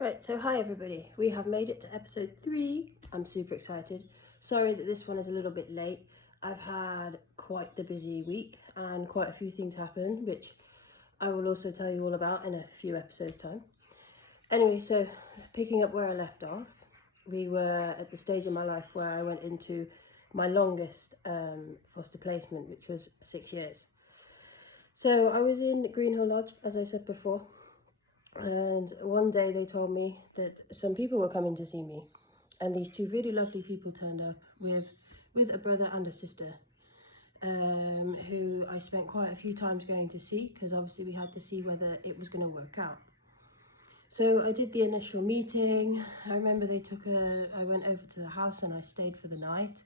Right, so hi everybody. We have made it to episode 3. I'm super excited. Sorry that this one is a little bit late. I've had quite the busy week and quite a few things happen, which I will also tell you all about in a few episodes' time. Anyway, so picking up where I left off, we were at the stage in my life where I went into my longest foster placement, which was 6 years. So I was in Greenhill Lodge, as I said before. And one day they told me that some people were coming to see me, and these two really lovely people turned up with a brother and a sister, who I spent quite a few times going to see, because obviously we had to see whether it was going to work out. So I did the initial meeting. I remember I went over to the house and I stayed for the night,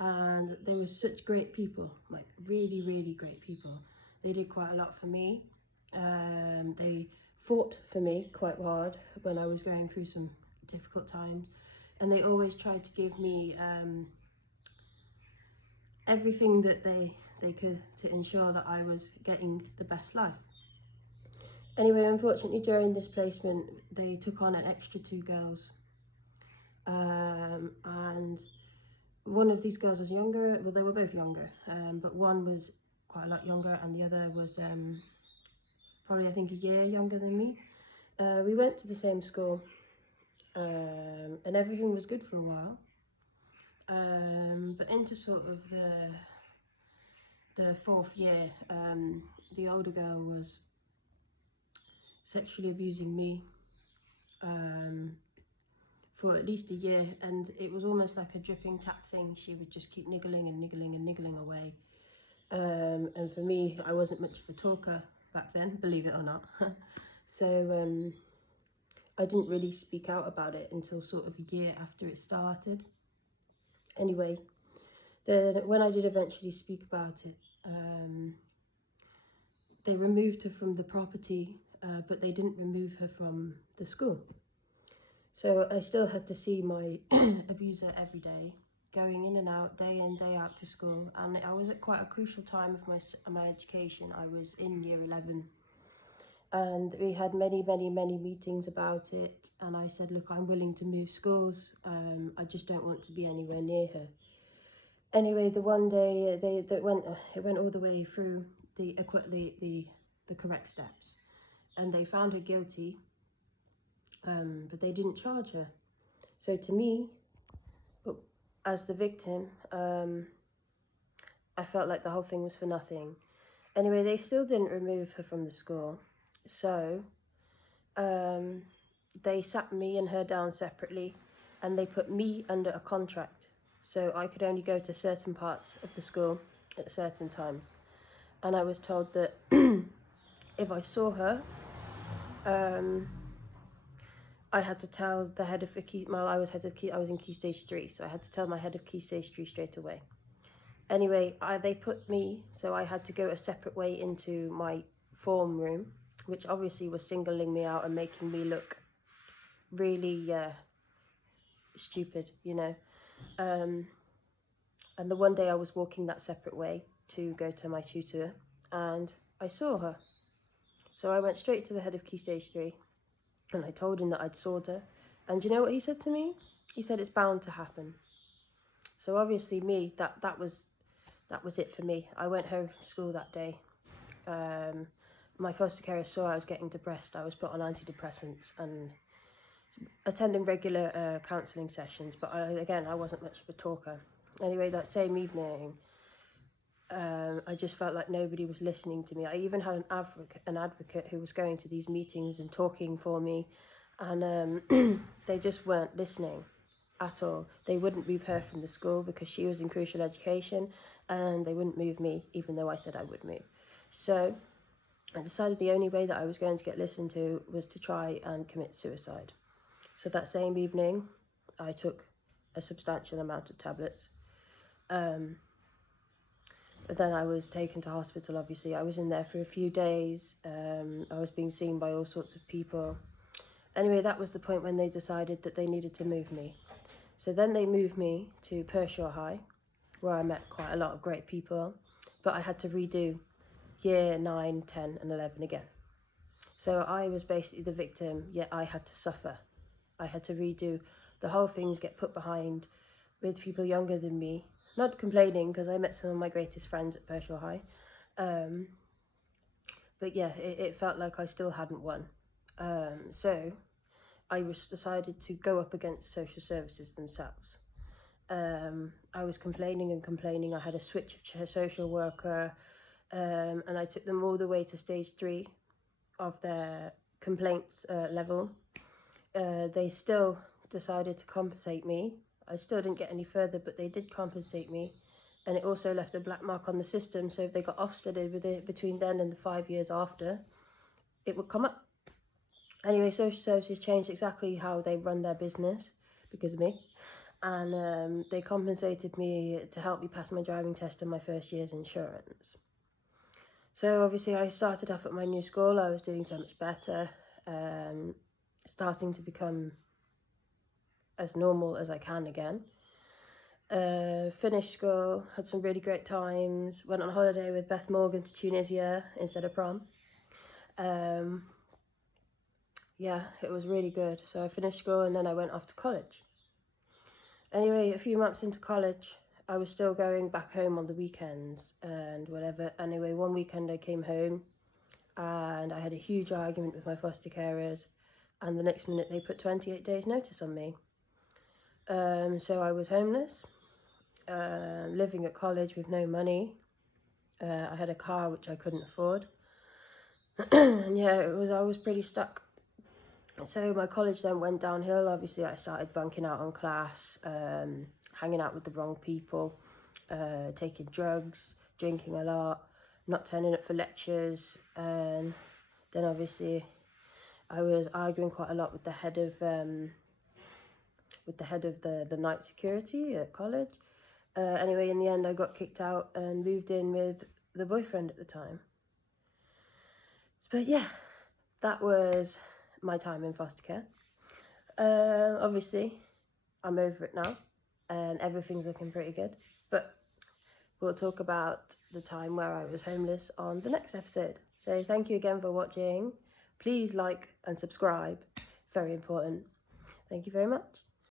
and they were such great people, like really, really great people. They did quite a lot for me. They fought for me quite hard when I was going through some difficult times, and they always tried to give me everything that they could to ensure that I was getting the best life. Anyway, unfortunately during this placement they took on an extra 2 girls, and one of these girls was younger. Well, they were both younger, but one was quite a lot younger and the other was probably I think a year younger than me. We went to the same school, and everything was good for a while. But into sort of the 4th year, the older girl was sexually abusing me for at least a year, and it was almost like a dripping tap thing. She would just keep niggling and niggling and niggling away. And for me, I wasn't much of a talker back then, believe it or not. So I didn't really speak out about it until sort of a year after it started. Anyway, then when I did eventually speak about it, they removed her from the property, but they didn't remove her from the school. So I still had to see my abuser every day, going in and out, day in, day out to school. And I was at quite a crucial time of my education. I was in year 11. And we had many meetings about it. And I said, look, I'm willing to move schools. I just don't want to be anywhere near her. Anyway, the one day it went all the way through the correct steps. And they found her guilty. But they didn't charge her. So to me, as the victim, I felt like the whole thing was for nothing. Anyway, they still didn't remove her from the school. So they sat me and her down separately, and they put me under a contract. So I could only go to certain parts of the school at certain times. And I was told that if I saw her, I had to tell the head of the key. Well, I was in Key Stage 3, so I had to tell my head of Key Stage 3 straight away. Anyway, they put me, so I had to go a separate way into my form room, which obviously was singling me out and making me look really stupid, you know. And the one day I was walking that separate way to go to my tutor, and I saw her. So I went straight to the head of Key Stage 3. And I told him that I'd saw her. And you know what he said to me? He said, it's bound to happen. So obviously that was it for me. I went home from school that day. My foster carer saw I was getting depressed. I was put on antidepressants and attending regular counselling sessions. But I wasn't much of a talker. Anyway, that same evening, I just felt like nobody was listening to me. I even had an advocate who was going to these meetings and talking for me, and they just weren't listening at all. They wouldn't move her from the school because she was in crucial education, and they wouldn't move me even though I said I would move. So I decided the only way that I was going to get listened to was to try and commit suicide. So that same evening, I took a substantial amount of tablets. But then I was taken to hospital, obviously. I was in there for a few days. I was being seen by all sorts of people. Anyway, that was the point when they decided that they needed to move me. So then they moved me to Pershore High, where I met quite a lot of great people. But I had to redo year 9, 10 and 11 again. So I was basically the victim, yet I had to suffer I had to redo the whole things, get put behind with people younger than me. Not complaining, because I met some of my greatest friends at Pershore High. But yeah, it felt like I still hadn't won. So I decided to go up against social services themselves. I was complaining and complaining. I had a switch of social worker, and I took them all the way to stage 3 of their complaints level. They still decided to compensate me. I still didn't get any further, but they did compensate me. And it also left a black mark on the system, so if they got Ofsteded with it between then and the 5 years after, it would come up. Anyway, social services changed exactly how they run their business because of me. And they compensated me to help me pass my driving test and my first year's insurance. So obviously I started off at my new school. I was doing so much better, starting to become as normal as I can again. Finished school, had some really great times, went on holiday with Beth Morgan to Tunisia instead of prom. Yeah, it was really good. So I finished school and then I went off to college. Anyway, a few months into college, I was still going back home on the weekends and whatever. Anyway, one weekend I came home and I had a huge argument with my foster carers, and the next minute they put 28 days notice on me. So I was homeless, living at college with no money. I had a car which I couldn't afford. And yeah, I was pretty stuck. So my college then went downhill. Obviously, I started bunking out on class, hanging out with the wrong people, taking drugs, drinking a lot, not turning up for lectures. And then obviously I was arguing quite a lot with the head of the night security at college. Anyway, in the end, I got kicked out and moved in with the boyfriend at the time. But yeah, that was my time in foster care. Obviously, I'm over it now and everything's looking pretty good. But we'll talk about the time where I was homeless on the next episode. So thank you again for watching. Please like and subscribe. Very important. Thank you very much.